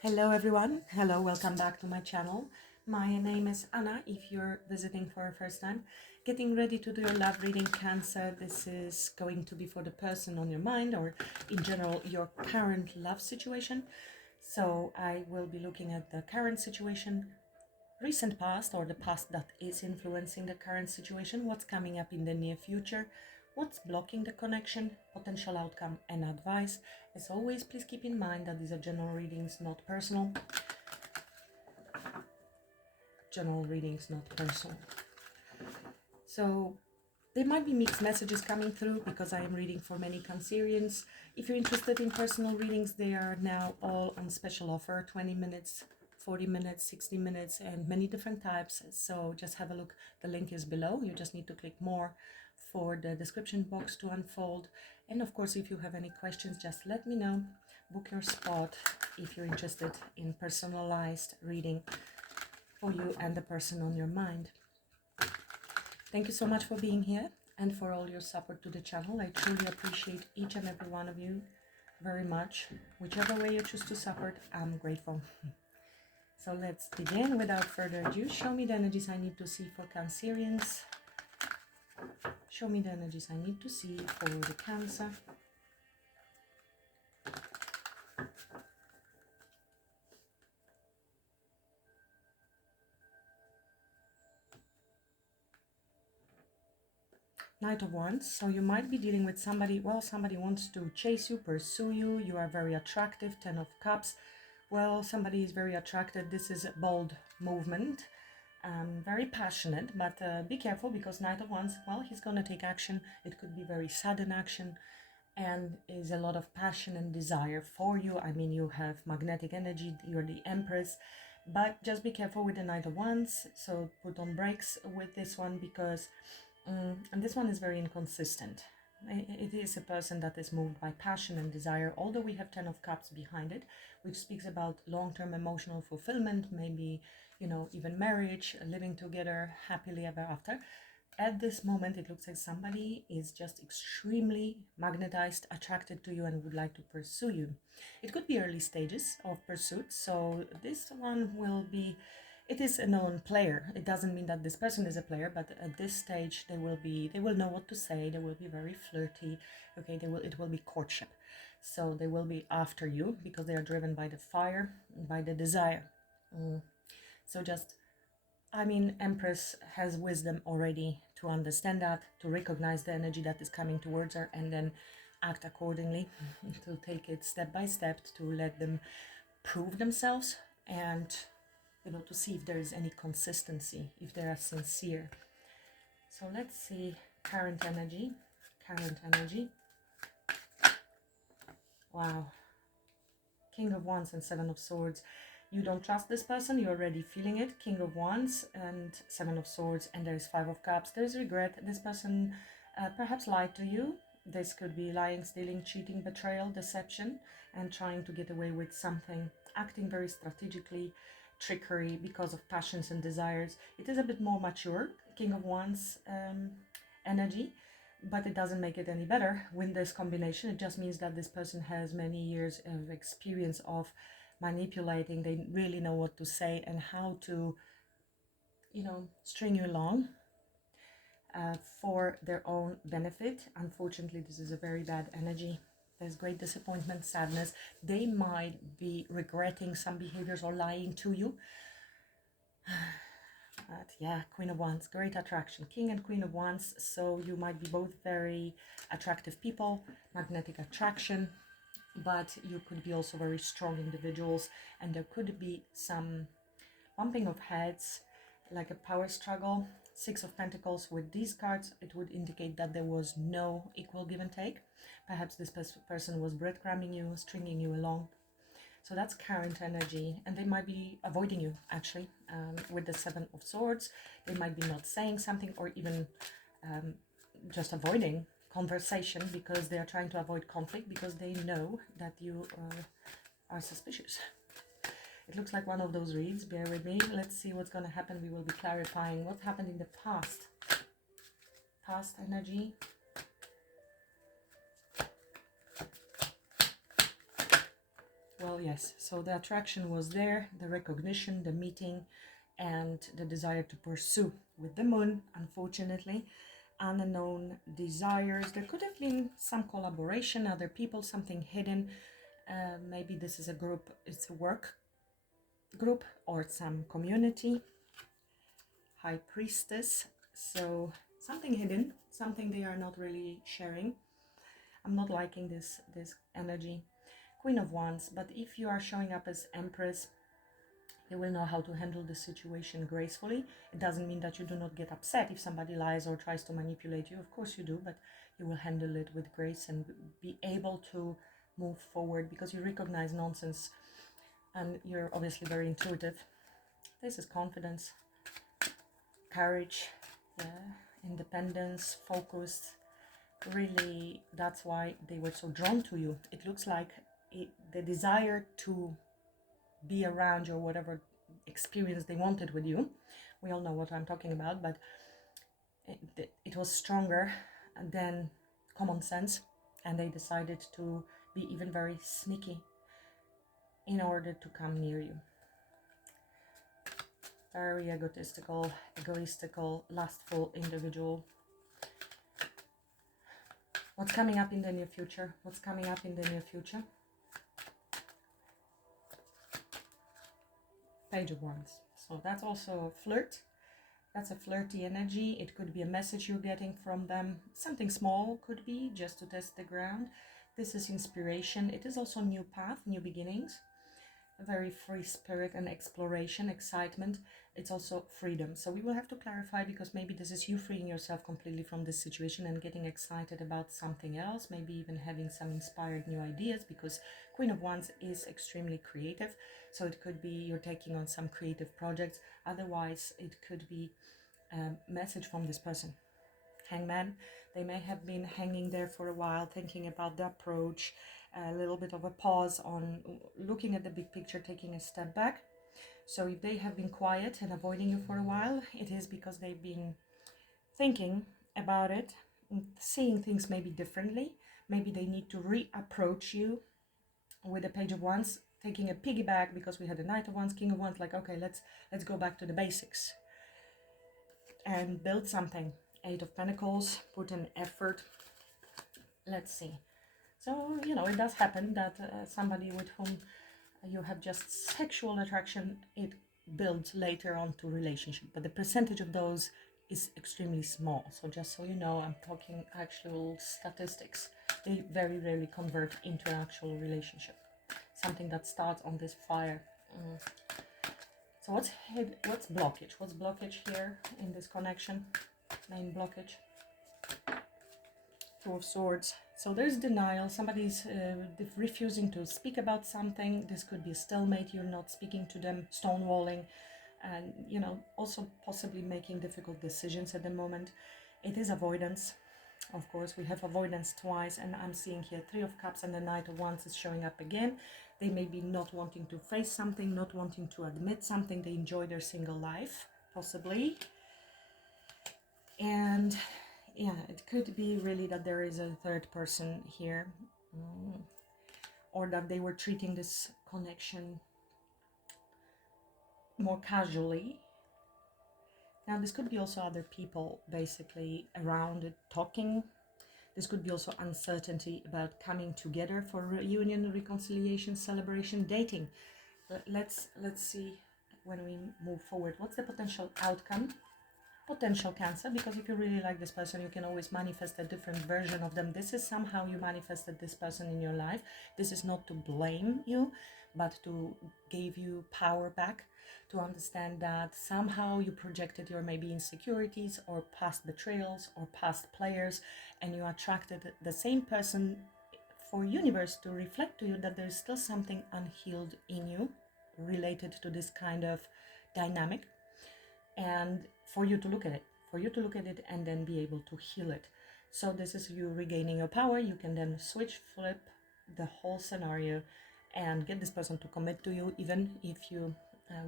Hello everyone, hello, welcome back to my channel. My name is Anna, if you're visiting for the first time. Getting ready to do your love reading, Cancer. This is going to be for the person on your mind, or in general your current love situation. So I will be looking at the current situation, recent past, or the past that is influencing the current situation, what's coming up in the near future, what's blocking the connection, potential outcome and advice. As always, please keep in mind that these are general readings, not personal. General readings, not personal. So there might be mixed messages coming through because I am reading for many Cancerians. If you're interested in personal readings, they are now all on special offer, 20 minutes, 40 minutes, 60 minutes, and many different types. So just have a look. The link is below. You just need to click more for the description box to unfold. And of course, if you have any questions, just let me know. Book your spot if you're interested in personalized reading for you and the person on your mind. Thank you so much for being here and for all your support to the channel. I truly appreciate each and every one of you very much. Whichever way you choose to support, I'm grateful. So let's begin without further ado. Show me the energies I need to see for Cancerians. Show me the energies I need to see for the Cancer. Knight of Wands. So you might be dealing with somebody, well, somebody wants to chase you, pursue you. You are very attractive. 10 of Cups. Well, somebody is very attracted. This is a bold movement. Very passionate, but be careful because Knight of Wands, well, he's going to take action. It could be very sudden action and is a lot of passion and desire for you. I mean, you have magnetic energy, you're the Empress, but just be careful with the Knight of Wands. So put on brakes with this one because, and this one is very inconsistent. It is a person that is moved by passion and desire, although we have 10 of Cups behind it, which speaks about long-term emotional fulfillment, maybe, you know, even marriage, living together happily ever after. At this moment, it looks like somebody is just extremely magnetized, attracted to you and would like to pursue you. It could be early stages of pursuit, so this one will be, it is a known player. It doesn't mean that this person is a player, but at this stage they will know what to say. They will be very flirty. Okay, it will be courtship. So they will be after you because they are driven by the fire, by the desire. So just, I mean, Empress has wisdom already to understand that, to recognize the energy that is coming towards her and then act accordingly, to take it step by step, to let them prove themselves and, you know, to see if there is any consistency, if they are sincere. So let's see current energy. Wow. King of Wands and 7 of Swords. You don't trust this person, you're already feeling it. King of Wands and 7 of Swords, and there's 5 of Cups. There's regret. This person perhaps lied to you. This could be lying, stealing, cheating, betrayal, deception, and trying to get away with something, acting very strategically, trickery because of passions and desires. It is a bit more mature, King of Wands energy, but it doesn't make it any better with this combination. It just means that this person has many years of experience of manipulating. They really know what to say and how to, you know, string you along for their own benefit. Unfortunately, this is a very bad energy. There's great disappointment, sadness. They might be regretting some behaviors or lying to you. But yeah, Queen of Wands, great attraction. King and Queen of Wands, so you might be both very attractive people, magnetic attraction, but you could be also very strong individuals, and there could be some bumping of heads, like a power struggle. 6 of Pentacles with these cards, it would indicate that there was no equal give and take. Perhaps this person was breadcrumbing you, stringing you along. So that's current energy, and they might be avoiding you actually. With the 7 of Swords, they might be not saying something, or even just avoiding conversation because they are trying to avoid conflict because they know that you are suspicious. It looks like one of those reads. Bear with me. Let's see what's going to happen. We will be clarifying what happened in the past. Past energy. Well, Well, yes, so the attraction was there, the recognition, the meeting, and the desire to pursue. With the moon, unfortunately, unknown desires. There could have been some collaboration, other people, something hidden. Maybe this is a group, it's a work group or some community. High Priestess, so something hidden, something they are not really sharing. I'm not liking this energy. Queen of Wands, but if you are showing up as Empress, you will know how to handle the situation gracefully. It doesn't mean that you do not get upset if somebody lies or tries to manipulate you. Of course you do, but you will handle it with grace and be able to move forward because you recognize nonsense and you're obviously very intuitive. This is confidence, courage, yeah, independence, focused. Really, that's why they were so drawn to you. It looks like the desire to be around you or whatever experience they wanted with you. We all know what I'm talking about, but it was stronger than common sense, and they decided to be even very sneaky in order to come near you. Very egotistical, lustful individual. What's coming up in the near future? What's coming up in the near future? Page of Wands. So that's also flirt. That's a flirty energy. It could be a message you're getting from them. Something small could be just to test the ground. This is inspiration. It is also new path, new beginnings. A very free spirit and exploration, excitement. It's also freedom. So we will have to clarify because maybe this is you freeing yourself completely from this situation and getting excited about something else. Maybe even having some inspired new ideas because Queen of Wands is extremely creative. So it could be you're taking on some creative projects. Otherwise, it could be a message from this person. Hangman, they may have been hanging there for a while, thinking about the approach, a little bit of a pause on looking at the big picture, taking a step back. So if they have been quiet and avoiding you for a while, it is because they've been thinking about it, seeing things maybe differently. Maybe they need to reapproach you with the Page of Wands, taking a piggyback because we had the Knight of Wands, King of Wands, like, okay, let's go back to the basics and build something. Eight of Pentacles, put an effort. Let's see. So, you know, it does happen that somebody with whom you have just sexual attraction, it builds later on to relationship. But the percentage of those is extremely small. So just so you know, I'm talking actual statistics. They very rarely convert into an actual relationship. Something that starts on this fire. So what's blockage? What's blockage here in this connection? Main blockage. Two of Swords. So there's denial. Somebody's refusing to speak about something. This could be a stalemate. You're not speaking to them, stonewalling, and you know, also possibly making difficult decisions at the moment. It is avoidance. Of course, we have avoidance twice, and I'm seeing here Three of Cups and the Knight of Wands is showing up again. They may be not wanting to face something, not wanting to admit something. They enjoy their single life, possibly. And yeah, it could be really that there is a third person here, or that they were treating this connection more casually. Now, this could be also other people basically around it talking. This could be also uncertainty about coming together for reunion, reconciliation, celebration, dating. But let's see when we move forward. What's the potential outcome? Potential Cancer, because if you really like this person, you can always manifest a different version of them. This is somehow you manifested this person in your life. This is not to blame you, but to give you power back, to understand that somehow you projected your maybe insecurities or past betrayals or past players, and you attracted the same person for universe to reflect to you that there's still something unhealed in you related to this kind of dynamic, and for you to look at it, and then be able to heal it. So this is you regaining your power. You can then flip the whole scenario and get this person to commit to you, even if you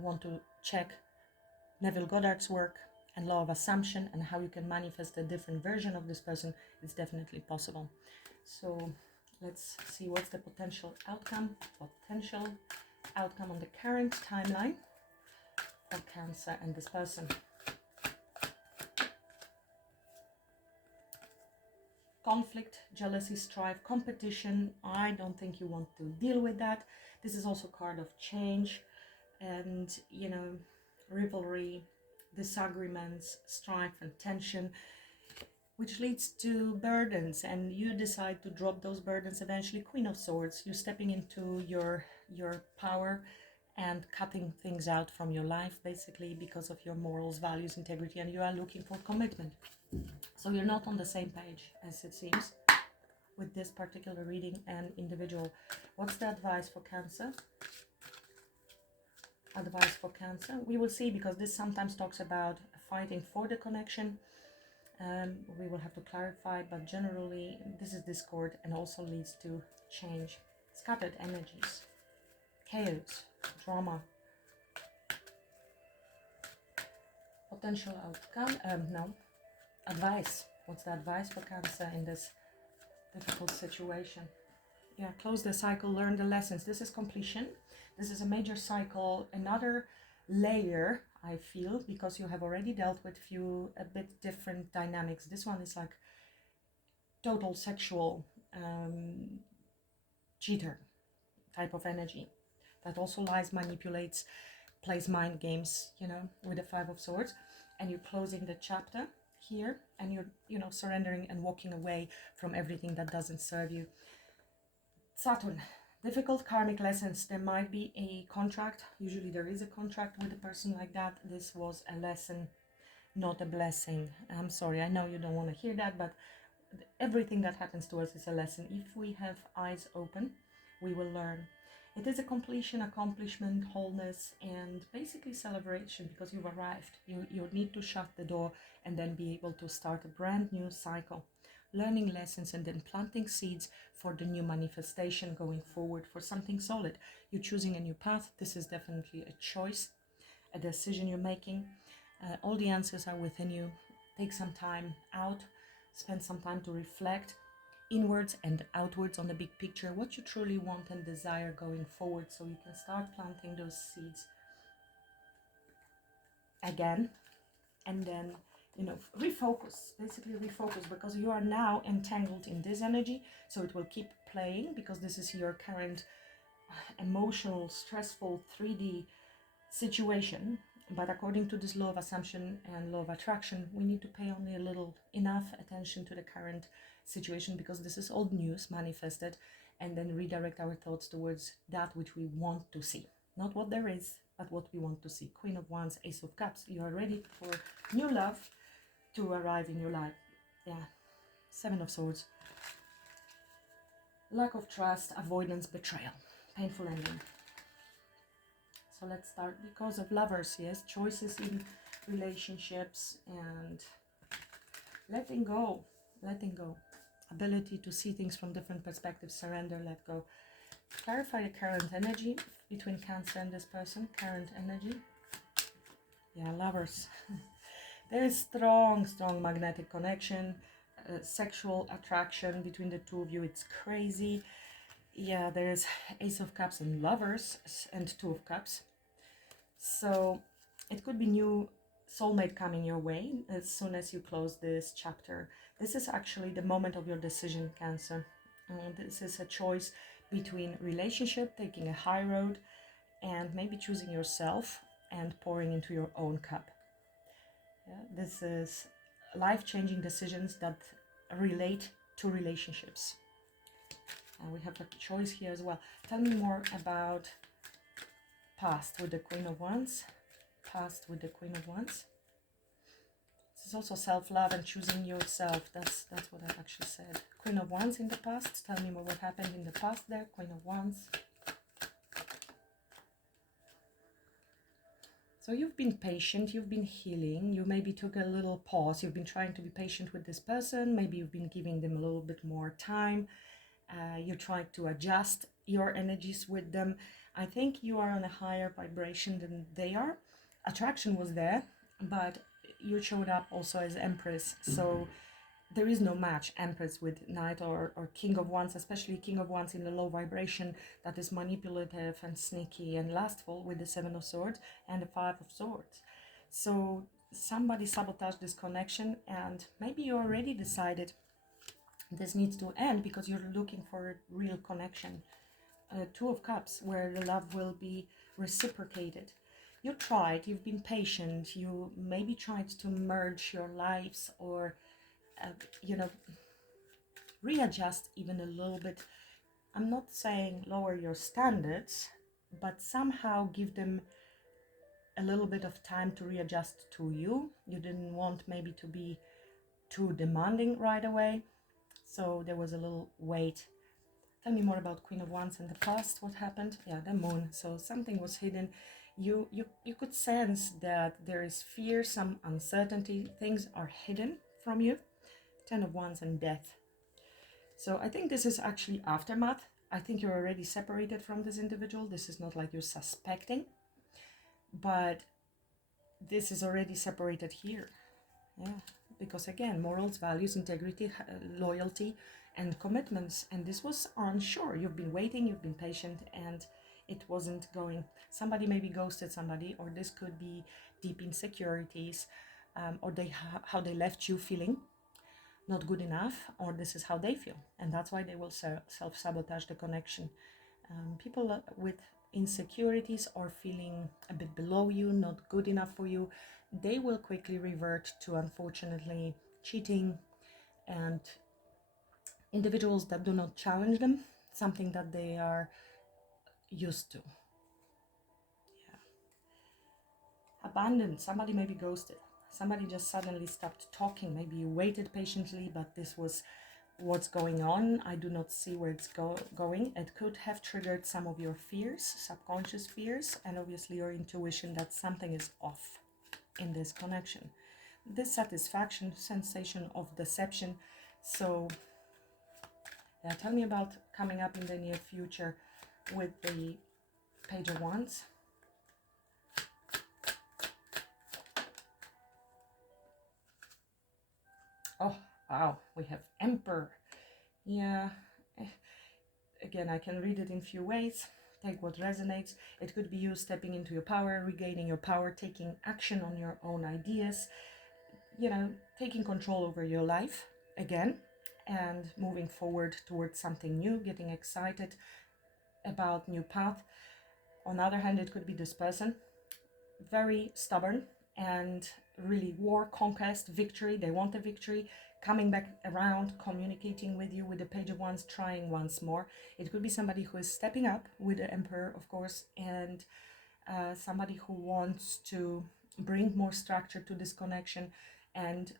want to check Neville Goddard's work and law of assumption and how you can manifest a different version of this person. It's definitely possible. So Let's see what's the potential outcome on the current timeline for Cancer and this person. Conflict, jealousy, strife, competition. I don't think you want to deal with that. This is also a card of change and, you know, rivalry, disagreements, strife and tension, which leads to burdens, and you decide to drop those burdens eventually. Queen of Swords, you're stepping into your power and cutting things out from your life, basically, because of your morals, values, integrity, and you are looking for commitment. So you're not on the same page, as it seems, with this particular reading and individual. What's the advice for Cancer? Advice for Cancer. We will see, because this sometimes talks about fighting for the connection. We will have to clarify, but generally this is discord and also leads to change. Scattered energies, chaos, drama. Potential outcome. No. Advice. What's the advice for Cancer in this difficult situation? Yeah, close the cycle, learn the lessons. This is completion. This is a major cycle, another layer, I feel, because you have already dealt with a bit different dynamics. This one is like total sexual cheater type of energy that also lies, manipulates, plays mind games, you know, with the Five of Swords. And you're closing the chapter here, and you're, you know, surrendering and walking away from everything that doesn't serve you. Saturn, difficult karmic lessons. There might be a contract. Usually there is a contract with a person like that. This was a lesson, not a blessing. I'm sorry, I know you don't want to hear that, but everything that happens to us is a lesson. If we have eyes open, we will learn. It is a completion, accomplishment, wholeness, and basically celebration, because you've arrived. You need to shut the door and then be able to start a brand new cycle. Learning lessons and then planting seeds for the new manifestation going forward, for something solid. You're choosing a new path. This is definitely a choice, a decision you're making. All the answers are within you. Take some time out, spend some time to reflect inwards and outwards on the big picture, what you truly want and desire going forward, so you can start planting those seeds again. And then, you know, refocus, basically refocus, because you are now entangled in this energy, so it will keep playing, because this is your current emotional, stressful 3D situation. But according to this law of assumption and law of attraction, we need to pay only enough attention to the current situation, because this is old news manifested, and then redirect our thoughts towards that which we want to see, not what there is, but what we want to see. Queen of Wands, Ace of Cups. You are ready for new love to arrive in your life. Yeah. Seven of Swords. Lack of trust, avoidance, betrayal, painful ending. So let's start, because of Lovers. Yes, choices in relationships and letting go, ability to see things from different perspectives, surrender, let go. Clarify the current energy between Cancer and this person. Current energy. Yeah, Lovers. There is strong magnetic connection, sexual attraction between the two of you. It's crazy. Yeah, there is Ace of Cups and Lovers and Two of Cups. So it could be new soulmate coming your way as soon as you close this chapter. This is actually the moment of your decision, Cancer. This is a choice between relationship, taking a high road, and maybe choosing yourself and pouring into your own cup. Yeah, this is life-changing decisions that relate to relationships. And we have a choice here as well. Tell me more about past with the Queen of Wands. Past with the Queen of Wands. This is also self-love and choosing yourself. That's what I actually said. Queen of Wands in the past. Tell me more what happened in the past there. Queen of Wands. So you've been patient, you've been healing, you maybe took a little pause, you've been trying to be patient with this person, maybe you've been giving them a little bit more time, you tried to adjust your energies with them. I think you are on a higher vibration than they are. Attraction was there, but you showed up also as Empress, so there is no match, Empress with Knight or King of Wands, especially King of Wands in the low vibration that is manipulative and sneaky and lustful with the Seven of Swords and the Five of Swords. So somebody sabotaged this connection, and maybe you already decided this needs to end because you're looking for a real connection. Two of Cups, where the love will be reciprocated. You tried, you've been patient, you maybe tried to merge your lives, or you know, readjust even a little bit. I'm not saying lower your standards, but somehow give them a little bit of time to readjust to you. You didn't want maybe to be too demanding right away, so there was a little wait. Tell me more about Queen of Wands in the past. What happened? Yeah, the Moon. So something was hidden. You could sense that there is fear, some uncertainty. Things are hidden from you. Ten of Wands and Death. So I think this is actually aftermath. I think you're already separated from this individual. This is not like you're suspecting, but this is already separated here. Yeah, because again, morals, values, integrity, loyalty, and commitments. And this was unsure. You've been waiting, you've been patient, and it wasn't going. Somebody maybe ghosted somebody, or this could be deep insecurities, or how they left you feeling not good enough, or this is how they feel, and that's why they will self-sabotage the connection. People with insecurities or feeling a bit below you, not good enough for you, they will quickly revert to, unfortunately, cheating and individuals that do not challenge them, something that they are used to. Yeah. Abandoned, somebody maybe ghosted. Somebody just suddenly stopped talking. Maybe you waited patiently, but this was what's going on. I do not see where it's going. It could have triggered some of your fears, subconscious fears, and obviously your intuition that something is off in this connection. Dissatisfaction, sensation of deception. So yeah, tell me about coming up in the near future with the Page of Wands. Oh, wow, we have Emperor. Yeah, again, I can read it in few ways. Take what resonates. It could be you stepping into your power, regaining your power, taking action on your own ideas, taking control over your life again, and moving forward towards something new, getting excited about new path. On the other hand, it could be this person, very stubborn and really war, conquest, victory. They want a victory, coming back around, communicating with you with the Page of Wands, trying once more. It could be somebody who is stepping up with the Emperor, of course, and somebody who wants to bring more structure to this connection and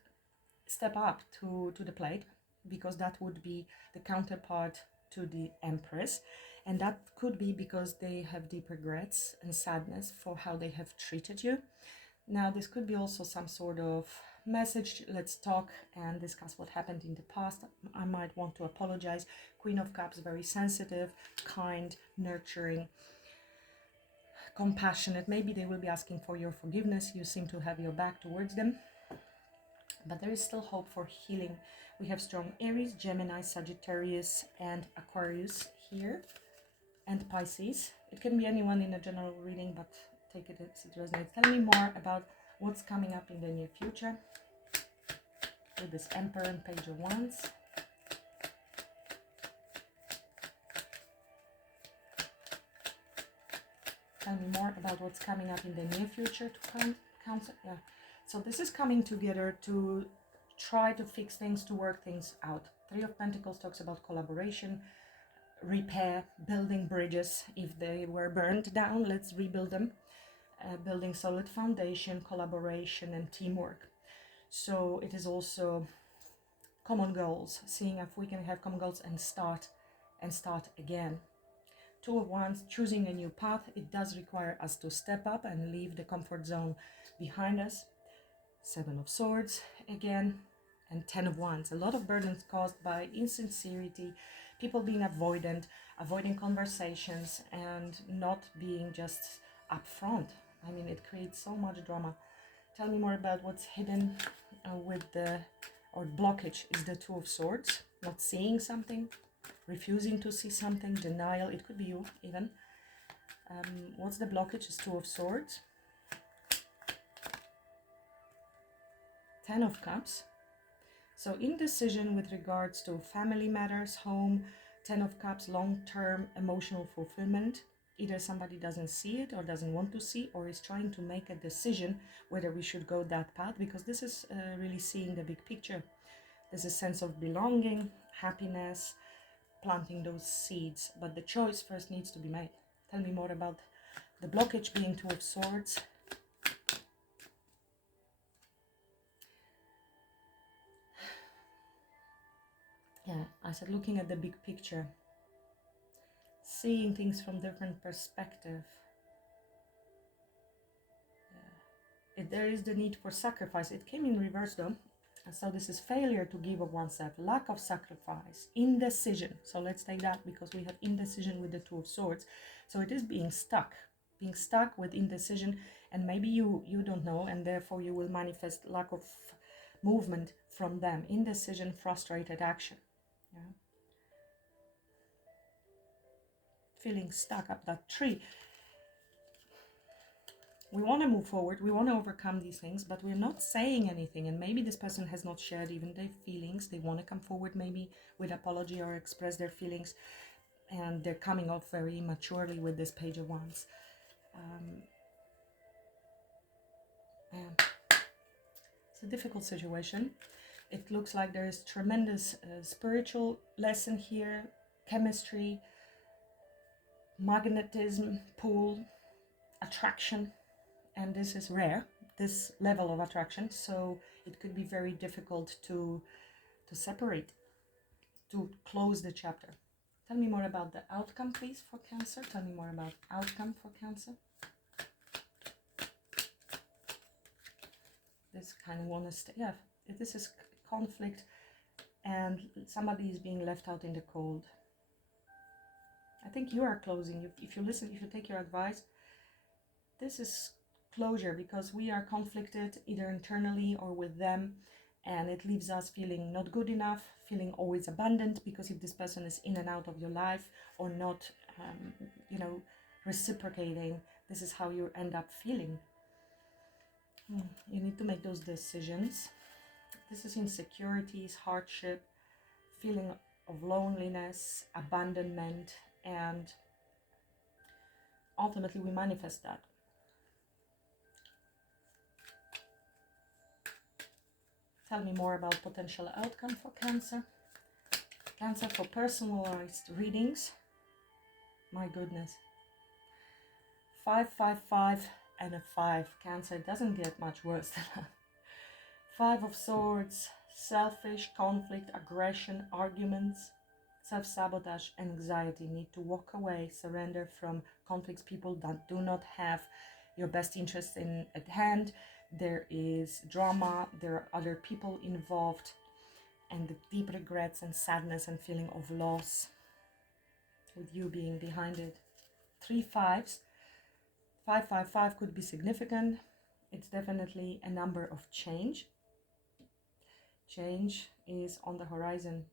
step up to the plate, because that would be the counterpart to the Empress. And that could be because they have deep regrets and sadness for how they have treated you. Now, this could be also some sort of message. Let's talk and discuss what happened in the past. I might want to apologize. Queen of Cups, very sensitive, kind, nurturing, compassionate. Maybe they will be asking for your forgiveness. You seem to have your back towards them, but there is still hope for healing. We have strong Aries, Gemini, Sagittarius, and Aquarius here, and Pisces. It can be anyone in a general reading, but take it as it resonates. Tell me more about what's coming up in the near future with this Emperor and Page of Wands. Tell me more about what's coming up in the near future to counsel. Yeah. So this is coming together to try to fix things, to work things out. Three of Pentacles talks about collaboration, repair, building bridges. If they were burned down, let's rebuild them. Building solid foundation, collaboration, and teamwork. So it is also common goals, seeing if we can have common goals and start again. Two of Wands, choosing a new path. It does require us to step up and leave the comfort zone behind us. Seven of Swords again, and Ten of Wands. A lot of burdens caused by insincerity, people being avoiding conversations, and not being just upfront. I mean, it creates so much drama. Tell me more about what's hidden with the or blockage is the Two of Swords, not seeing something, refusing to see something, denial. It could be you even. What's the blockage? Is Two of Swords, Ten of Cups. So indecision with regards to family matters, home, Ten of Cups, long-term emotional fulfillment. Either somebody doesn't see it or doesn't want to see, or is trying to make a decision whether we should go that path, because this is really seeing the big picture. There's a sense of belonging, happiness, planting those seeds, but the choice first needs to be made. Tell me more about the blockage being Two of Swords. Yeah, I said looking at the big picture, seeing things from different perspective. There is the need for sacrifice. It came in reverse though. And so this is failure to give of oneself, lack of sacrifice, indecision. So let's take that, because we have indecision with the Two of Swords. So it is being stuck with indecision, and maybe you don't know, and therefore you will manifest lack of movement from them. Indecision, frustrated action. Yeah. Feeling stuck up that tree. We want to move forward, we want to overcome these things, but we're not saying anything. And maybe this person has not shared even their feelings. They want to come forward maybe with apology or express their feelings, and they're coming off very maturely with this Page of Wands. It's a difficult situation. It looks like there is tremendous spiritual lesson here, chemistry, magnetism, pull, attraction. And this is rare, this level of attraction, so it could be very difficult to separate, to close the chapter. Tell me more about the outcome, please, for Cancer. Tell me more about outcome for Cancer. This kind of want to stay. Yeah, this is conflict, and somebody is being left out in the cold. I think you are closing. If you listen, if you take your advice, this is closure, because we are conflicted either internally or with them, and it leaves us feeling not good enough, feeling always abandoned, because if this person is in and out of your life or not reciprocating, this is how you end up feeling. You need to make those decisions. This is insecurities, hardship, feeling of loneliness, abandonment, and ultimately we manifest that. Tell me more about potential outcome for Cancer. Cancer, for personalized readings. My goodness. 555 and a 5. Cancer, it doesn't get much worse than that. 5 of Swords, selfish, conflict, aggression, arguments, self-sabotage, anxiety. Need to walk away, surrender from conflicts, people that do not have your best interest at hand. There is drama, there are other people involved, and the deep regrets and sadness and feeling of loss, with you being behind it. 3 5s. 555 could be significant. It's definitely a number of change. Change is on the horizon.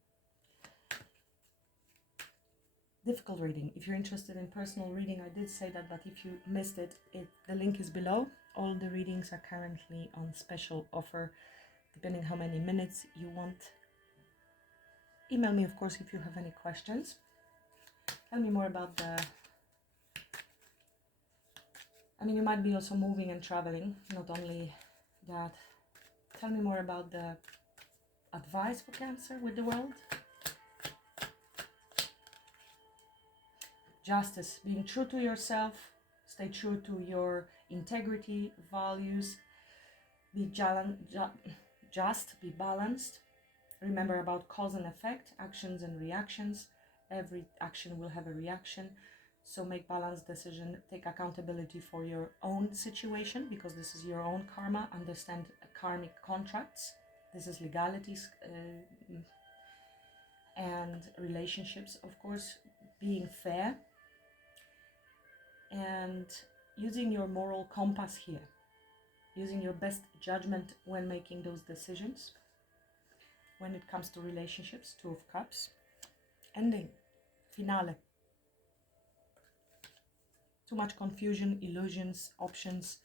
Difficult reading. If you're interested in personal reading, I did say that, but if you missed it, the link is below. All the readings are currently on special offer, depending how many minutes you want. Email me, of course, if you have any questions. Tell me more about you might be also moving and traveling, not only that. Tell me more about the advice for Cancer with the world. Justice, being true to yourself, stay true to your integrity, values, be just, be balanced. Remember about cause and effect, actions and reactions. Every action will have a reaction. So make balanced decision, take accountability for your own situation, because this is your own karma. Understand karmic contracts. This is legalities and relationships, of course, being fair and using your moral compass here, using your best judgment when making those decisions. when it comes to relationships. 2 of Cups. Ending. Finale. Too much confusion, illusions, options.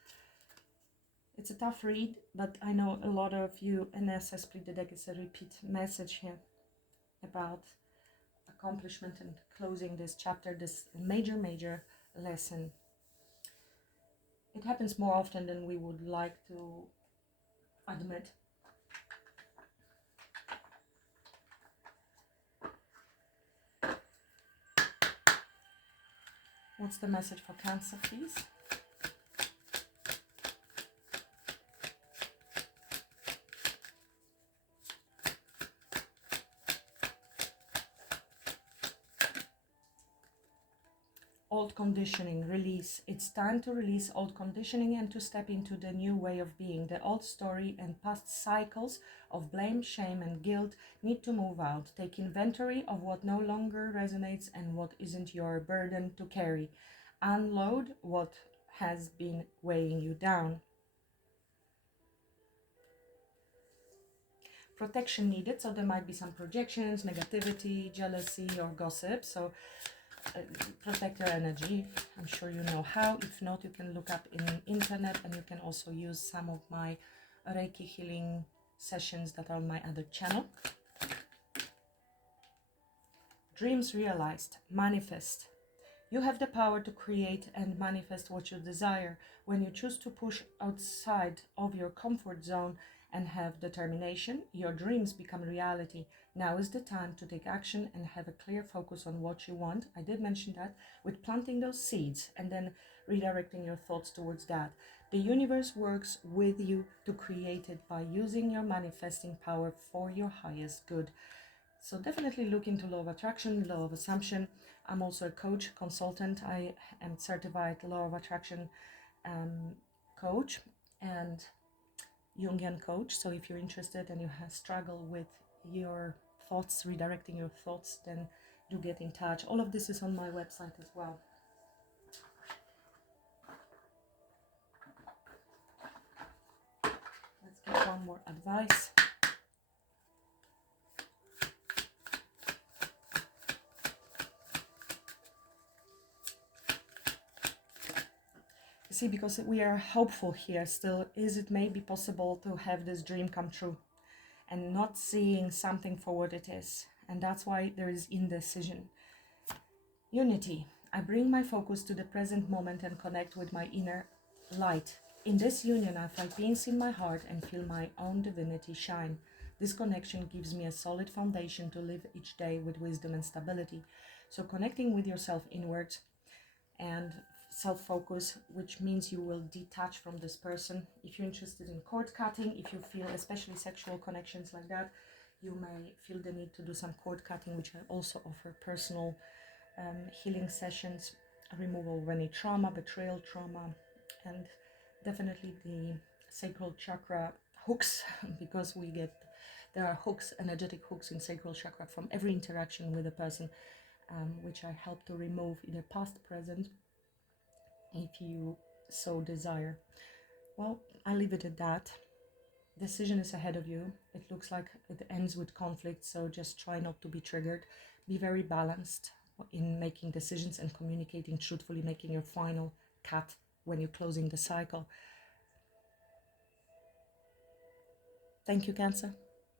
It's a tough read, but I know a lot of you, and as I split the deck, it's a repeat message here about accomplishment and closing this chapter, this major lesson. It happens more often than we would like to admit. What's the message for Cancer, please? Old conditioning, release. It's time to release old conditioning and to step into the new way of being. The old story and past cycles of blame, shame, and guilt need to move out. Take inventory of what no longer resonates and what isn't your burden to carry. Unload what has been weighing you down. Protection needed, so there might be some projections, negativity, jealousy, or gossip. So protect your energy. I'm sure you know how. If not, you can look up in internet, and you can also use some of my Reiki healing sessions that are on my other channel. Dreams realized. Manifest. You have the power to create and manifest what you desire. When you choose to push outside of your comfort zone and have determination, your dreams become reality. Now is the time to take action and have a clear focus on what you want. I did mention that, with planting those seeds and then redirecting your thoughts towards that. The universe works with you to create it by using your manifesting power for your highest good. So definitely look into law of attraction, law of assumption. I'm also a coach, consultant. I am certified law of attraction coach and Jungian Coach. So if you're interested and you have struggled with your thoughts, redirecting your thoughts, then do get in touch. All of this is on my website as well. Let's get one more advice. See, because we are hopeful here still, is it maybe possible to have this dream come true and not seeing something for what it is? And that's why there is indecision. Unity. I bring my focus to the present moment and connect with my inner light. In this union, I find peace in my heart and feel my own divinity shine. This connection gives me a solid foundation to live each day with wisdom and stability. So connecting with yourself inwards and self-focus, which means you will detach from this person. If you're interested in cord cutting, if you feel especially sexual connections like that, you may feel the need to do some cord cutting, which I also offer personal healing sessions, removal of any trauma, betrayal trauma, and definitely the sacral chakra hooks, because there are hooks, energetic hooks in sacral chakra from every interaction with a person, which I help to remove either past, present, if you so desire. Well, I leave it at that. Decision is ahead of you. It looks like it ends with conflict, so just try not to be triggered. Be very balanced in making decisions and communicating truthfully, making your final cut when you're closing the cycle. Thank you, Cancer.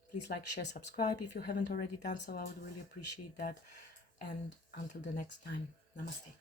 Please like, share, subscribe if you haven't already done so. I would really appreciate that. And until the next time, namaste.